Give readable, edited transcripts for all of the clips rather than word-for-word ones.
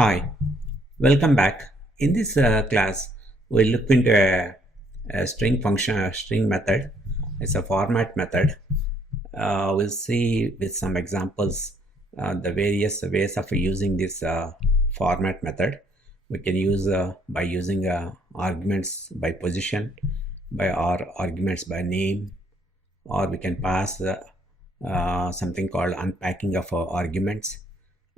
Hi, welcome back. In this class, we'll look into a string function, a string method. It's a format method. We'll see with some examples the various ways of using this format method. We can use by using arguments by position, by or arguments by name, or we can pass something called unpacking of arguments,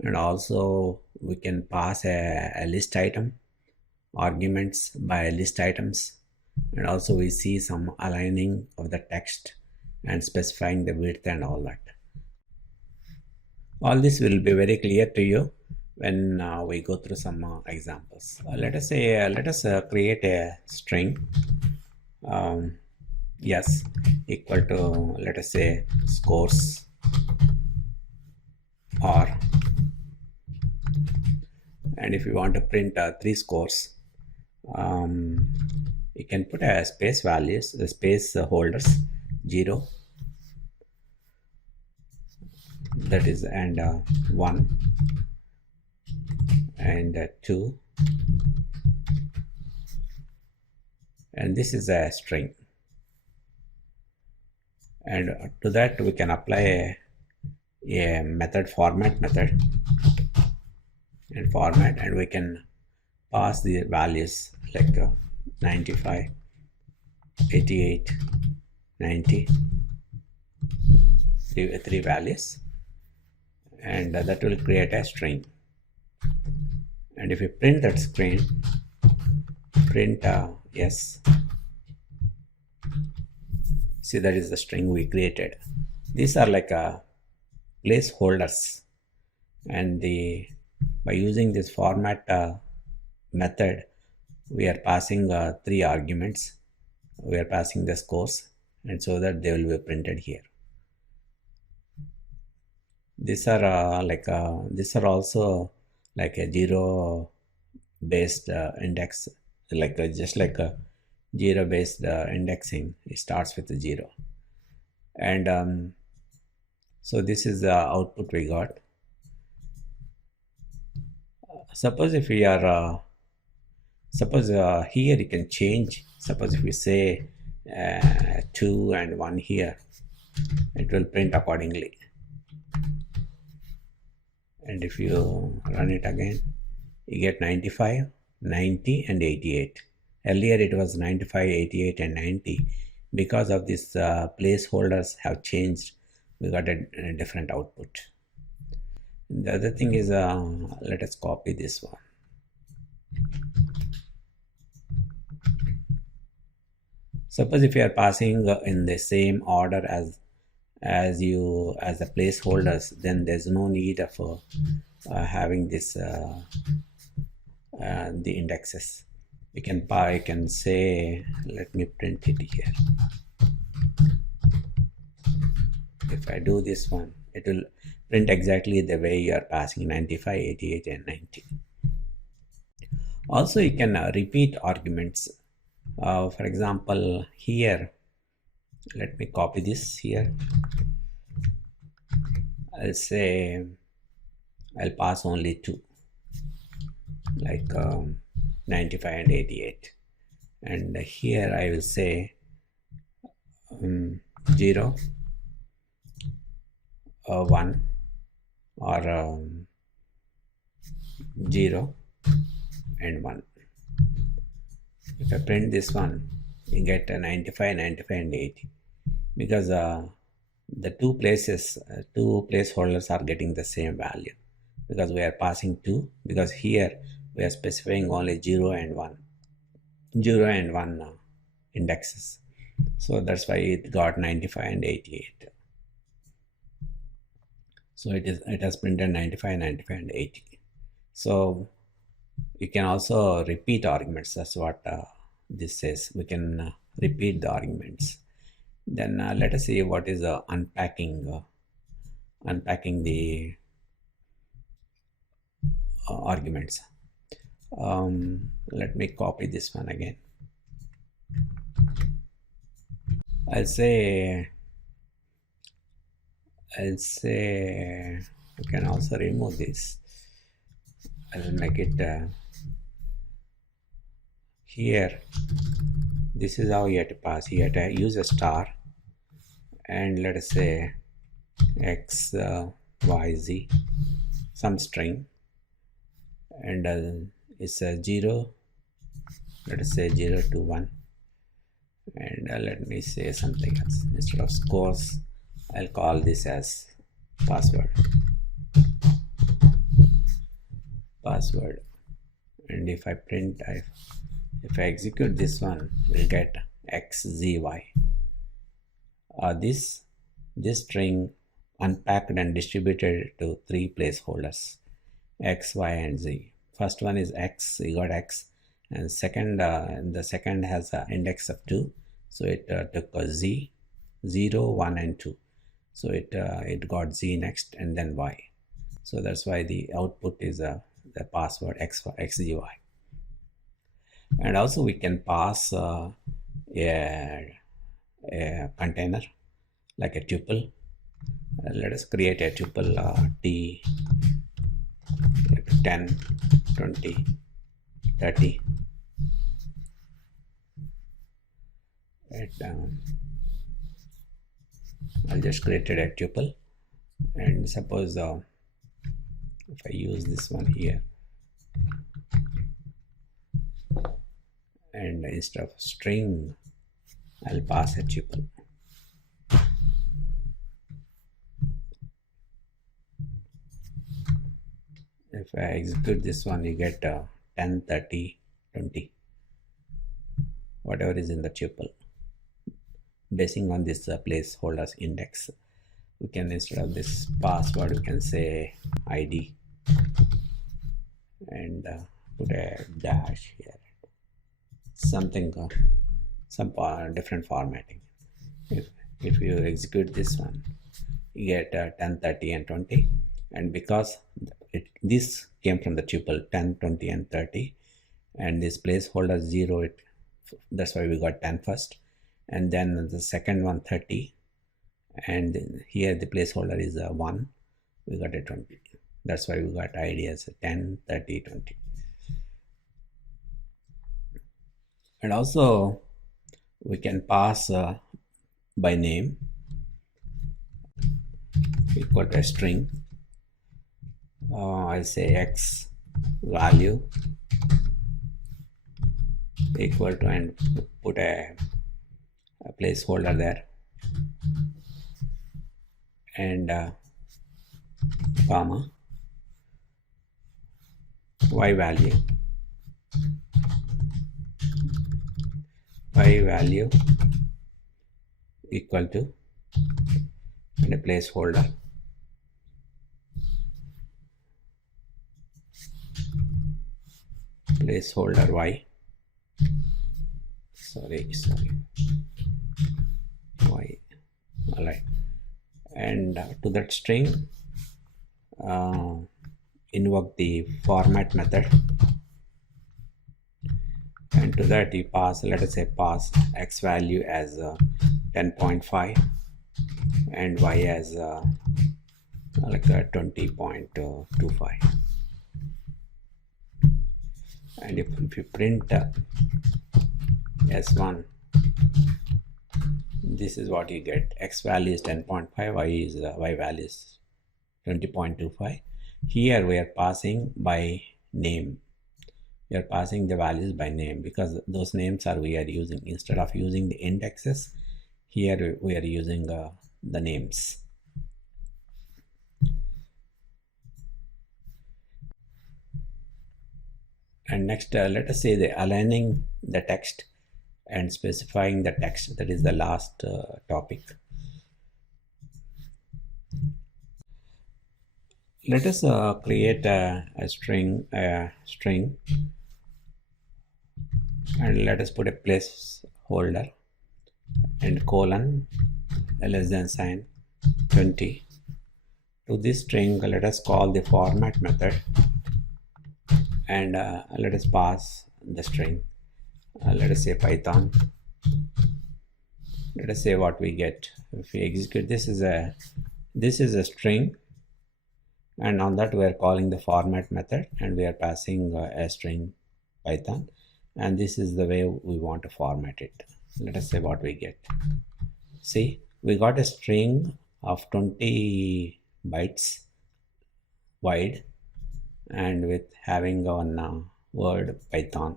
and also we can pass a list item arguments by list items, and also we see some aligning of the text and specifying the width and all that. All this will be very clear to you when we go through some examples. Let us create a string um, yes equal to, let us say, scores, or, and if you want to print three scores, you can put a space values, the space holders 0, that is, and 1 and 2, and this is a string, and to that we can apply a method, format method, and format, and we can pass the values like 95, 88, 90, three values, and that will create a string. And if you print that string, print yes, see, that is the string we created. These are like placeholders, and by using this format method, we are passing three arguments. We are passing the scores, and so that they will be printed here. These are these are also like a zero based index, like just like a zero based indexing. It starts with a 0, and so this is the output we got. Suppose if we are suppose here you can change. Suppose if we say 2 and 1 here, it will print accordingly. And if you run it again, you get 95, 90 and 88. Earlier it was 95, 88 and 90. Because of this placeholders have changed, we got a different output. The other thing is, let us copy this one. Suppose if you are passing in the same order as the placeholders, then there's no need of having this the indexes. You can say, let me print it here. If I do this one, it will print exactly the way you are passing 95, 88 and 90. Also, you can repeat arguments. For example, here, let me copy this here. I'll say I'll pass only 2, like 95 and 88, and here I will say 0, 1, or 0 and 1. If I print this one, you get a 95, 95 and 80, because the two placeholders are getting the same value, because we are passing 2, because here we are specifying only 0 and 1 indexes. So that's why it got 95 and 88. So it has printed 95, 95 and 80. So you can also repeat arguments. That's what this says. We can repeat the arguments. Then let us see what is unpacking the arguments. Let me copy this one again. I'll say I can also remove this. I'll make it here. This is how you have to pass. You have to use a star, and let us say x, y, z, some string, and it's a 0. Let us say 0 to 1, and let me say something else. Instead of scores, I'll call this as password. And if I print, if I execute this one, we'll get x, z, y. This string unpacked and distributed to 3 placeholders, x, y, and z. First one is x, you got x, and the second has an index of 2, so it took a z, 0, 1, and 2. So it got z next, and then y. So that's why the output is the password x, z, y. And also we can pass a container like a tuple. Let us create a tuple t, like 10, 20, 30. I'll just created a tuple, and suppose if I use this one here, and instead of string, I'll pass a tuple. If I execute this one, you get 10, 30, 20, whatever is in the tuple. Basing on this placeholders index, we can, instead of this password, we can say ID, and put a dash here, something, some different formatting. If you execute this one, you get 10, 30, and 20, and because this came from the tuple 10, 20, and 30, and this placeholder 0, that's why we got 10 first, and then the second one 30, and here the placeholder is 1, we got a 20. That's why we got ID as 10, 30, 20. And also we can pass by name equal to a string. I say x value equal to, and put a placeholder there, and comma, y value equal to, and a placeholder, y, sorry, y. All right, and to that string invoke the format method, and to that you pass, let us say pass x value as 10.5 and y as like 20.25. And if you print s1, this is what you get. X value is 10.5, y value is 20.25. Here we are passing by name. We are passing the values by name because those names are we are using, instead of using the indexes, here we are using the names. And next, let us say the aligning the text and specifying the text. That is the last topic. Let us create a string, and let us put a placeholder and colon, less than sign, 20. To this string, let us call the format method, and let us pass the string. Let us say Python. Let us say what we get if we execute. This is a string, and on that we are calling the format method, and we are passing a string Python, and this is the way we want to format it. Let us say what we get. See, we got a string of 20 bytes wide and with having one word Python.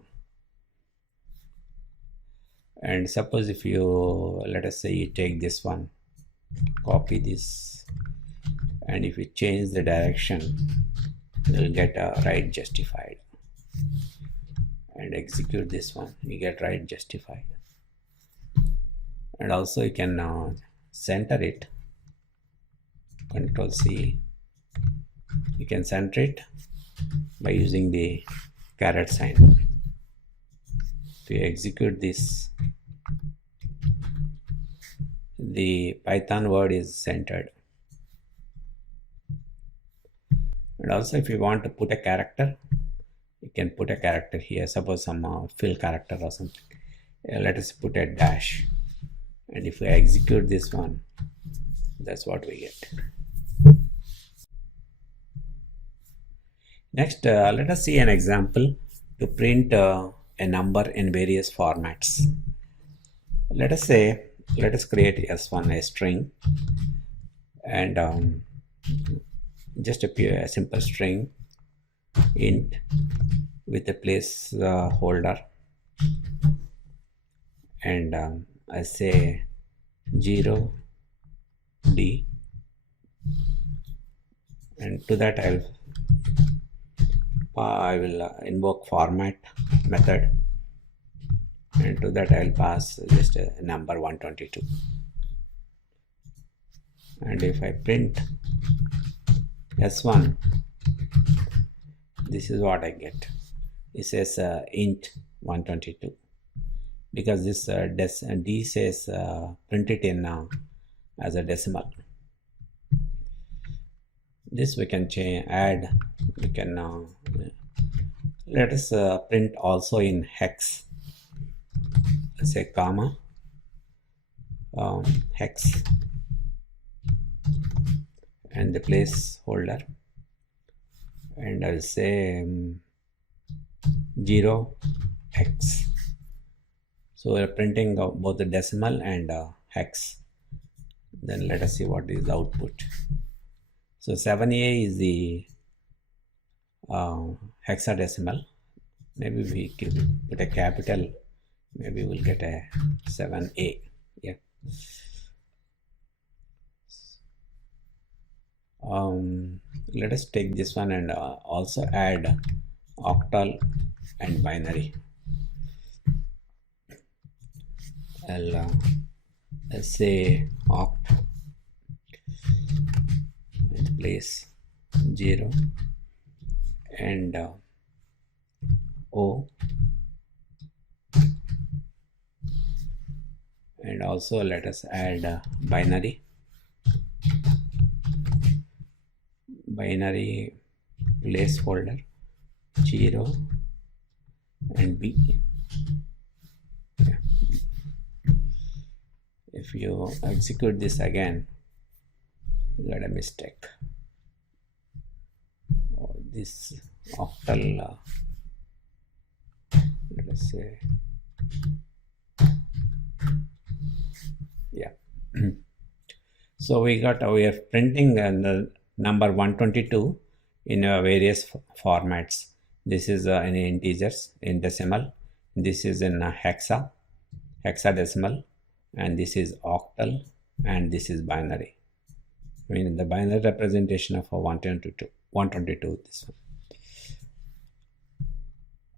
And suppose if you, let us say you take this one, copy this, and if you change the direction, you'll get a write justified, and execute this one, you get write justified. And also you can center it, Control C, you can center it by using the caret sign. If you execute this, the Python word is centered. And also if you want to put a character, you can put a character here, suppose some fill character or something. Let us put a dash, and if we execute this one, that's what we get. Next, let us see an example to print a number in various formats. Let us say, let us create S1, a string, and just a simple string int with a place holder, and I say 0 D, and to that I will invoke format method, and to that I'll pass just a number 122. And if I print S1, this is what I get. It says int 122, because this D says print it in as a decimal. This we can change, add, we can let us print also in hex, say comma hex, and the placeholder, and I'll say 0x. So we're printing both the decimal and hex. Then let us see what is the output. So 7a is the hexadecimal. Maybe we can put a capital, maybe we'll get a 7a. Yeah. Let us take this one and also add octal and binary. I'll say oct and place 0 and O, and also let us add binary placeholder 0 and B. Yeah. If you execute this again, you got a mistake. This octal, let us say, yeah. So we are printing the number 122 in various formats. This is in integers, in decimal, this is in hexadecimal, and this is octal, and this is binary. I mean the binary representation of a 122, this one.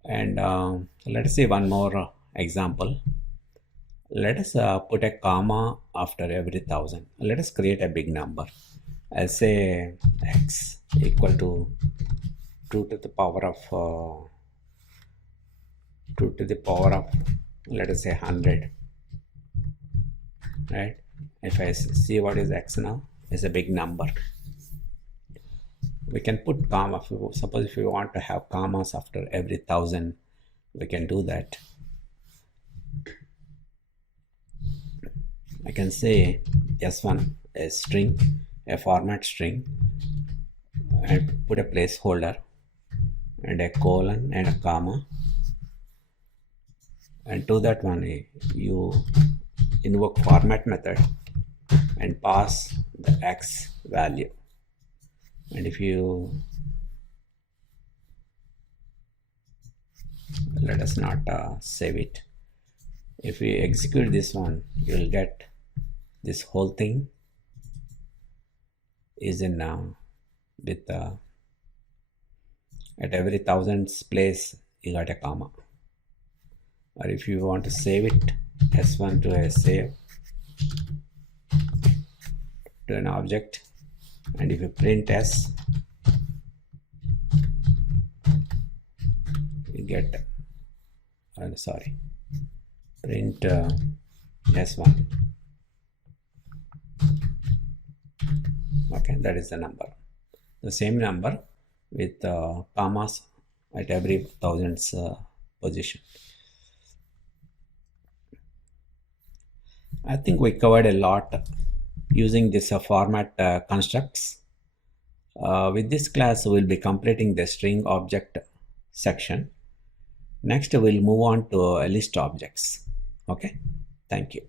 And let us see one more example. Let us put a comma after every 1000. Let us create a big number. I'll say x equal to 2 to the power of let us say 100, right? If I see what is x now, is a big number. We can put comma. Suppose if we want to have commas after every 1000, we can do that. I can say S1 a string, a format string, and put a placeholder and a colon and a comma, and to that one you invoke format method and pass the x value. And if you let us not save it, if we execute this one, you will get this whole thing is in with at every thousandths place you got a comma. Or if you want to save it, s1 to a save to an object, and if you print s, you get print s1. Okay, that is the number, the same number with commas at every thousandths position. I think we covered a lot using this format constructs. With this class, we'll be completing the string object section. Next, we'll move on to a list objects. Okay, thank you.